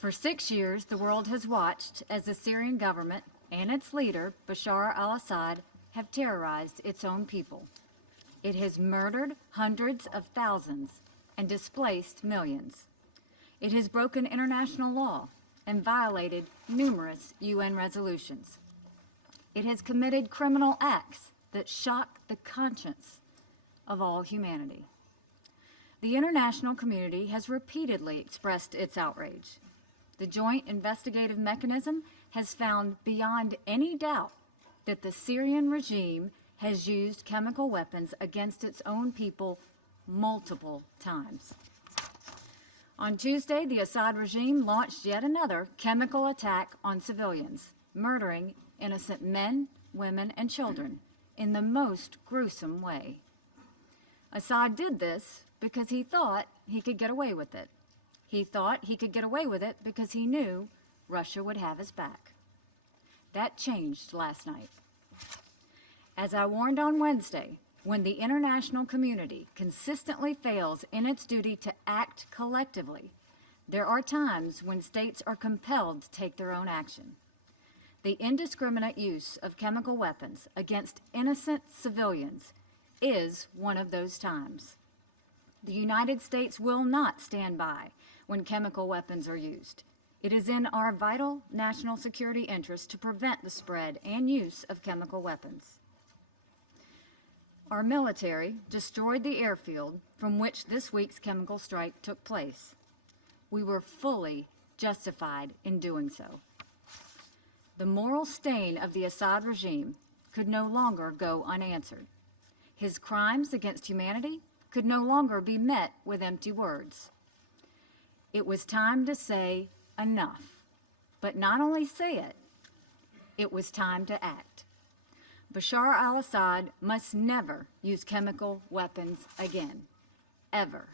For 6 years, the world has watched as the Syrian government and its leader, Bashar al-Assad, have terrorized its own people. It has murdered hundreds of thousands and displaced millions. It has broken international law and violated numerous UN resolutions. It has committed criminal acts that shock the conscience of all humanity. The international community has repeatedly expressed its outrage. The Joint Investigative Mechanism has found beyond any doubt that the Syrian regime has used chemical weapons against its own people multiple times. On Tuesday, the Assad regime launched yet another chemical attack on civilians, murdering innocent men, women, and children in the most gruesome way. Assad did this because he thought he could get away with it. He thought he could get away with it because he knew Russia would have his back. That changed last night. As I warned on Wednesday, when the international community consistently fails in its duty to act collectively, there are times when states are compelled to take their own action. The indiscriminate use of chemical weapons against innocent civilians is one of those times. The United States will not stand by when chemical weapons are used. It is in our vital national security interest to prevent the spread and use of chemical weapons. Our military destroyed the airfield from which this week's chemical strike took place. We were fully justified in doing so. The moral stain of the Assad regime could no longer go unanswered. His crimes against humanity could no longer be met with empty words. It was time to say enough, but not only say it, it was time to act. Bashar al-Assad must never use chemical weapons again, ever.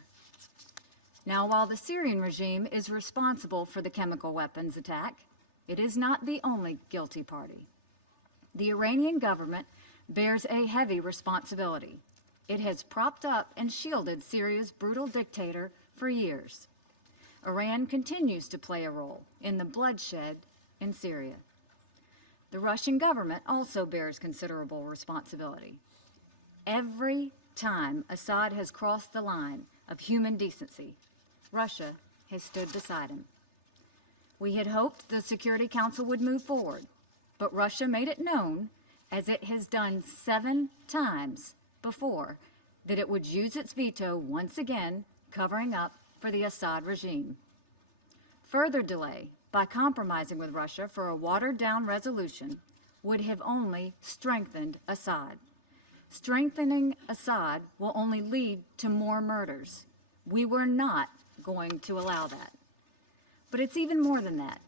Now, while the Syrian regime is responsible for the chemical weapons attack, it is not the only guilty party. The Iranian government bears a heavy responsibility. It has propped up and shielded Syria's brutal dictator for years. Iran continues to play a role in the bloodshed in Syria. The Russian government also bears considerable responsibility. Every time Assad has crossed the line of human decency, Russia has stood beside him. We had hoped the Security Council would move forward, but Russia made it known, as it has done 7 times before, that it would use its veto once again, covering up for the Assad regime. Further delay by compromising with Russia for a watered-down resolution would have only strengthened Assad. Strengthening Assad will only lead to more murders. We were not going to allow that. But it's even more than that.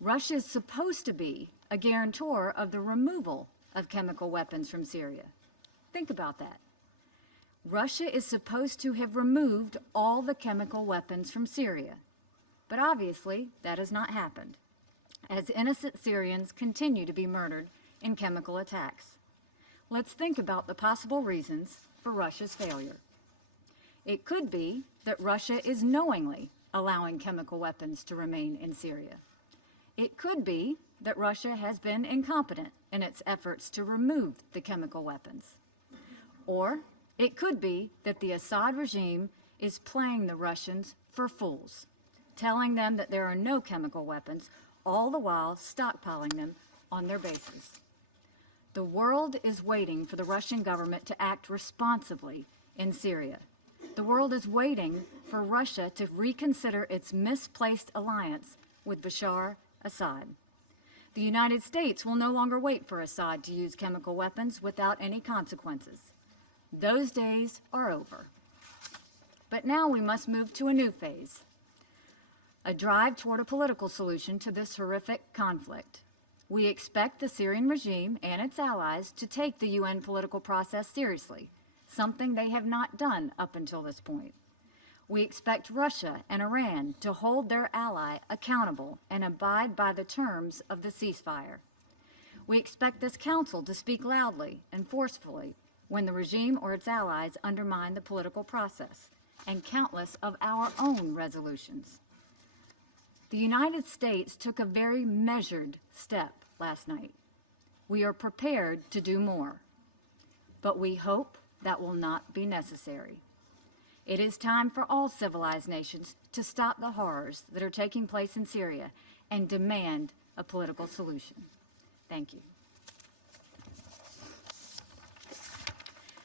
Russia is supposed to be a guarantor of the removal of chemical weapons from Syria. Think about that. Russia is supposed to have removed all the chemical weapons from Syria. But obviously, that has not happened, as innocent Syrians continue to be murdered in chemical attacks. Let's think about the possible reasons for Russia's failure. It could be that Russia is knowingly allowing chemical weapons to remain in Syria. It could be that Russia has been incompetent in its efforts to remove the chemical weapons. Or it could be that the Assad regime is playing the Russians for fools, telling them that there are no chemical weapons, all the while stockpiling them on their bases. The world is waiting for the Russian government to act responsibly in Syria. The world is waiting for Russia to reconsider its misplaced alliance with Bashar Assad. The United States will no longer wait for Assad to use chemical weapons without any consequences. Those days are over. But now we must move to a new phase, a drive toward a political solution to this horrific conflict. We expect the Syrian regime and its allies to take the UN political process seriously, something they have not done up until this point. We expect Russia and Iran to hold their ally accountable and abide by the terms of the ceasefire. We expect this council to speak loudly and forcefully when the regime or its allies undermine the political process, and countless of our own resolutions. The United States took a very measured step last night. We are prepared to do more, but we hope that will not be necessary. It is time for all civilized nations to stop the horrors that are taking place in Syria and demand a political solution. Thank you.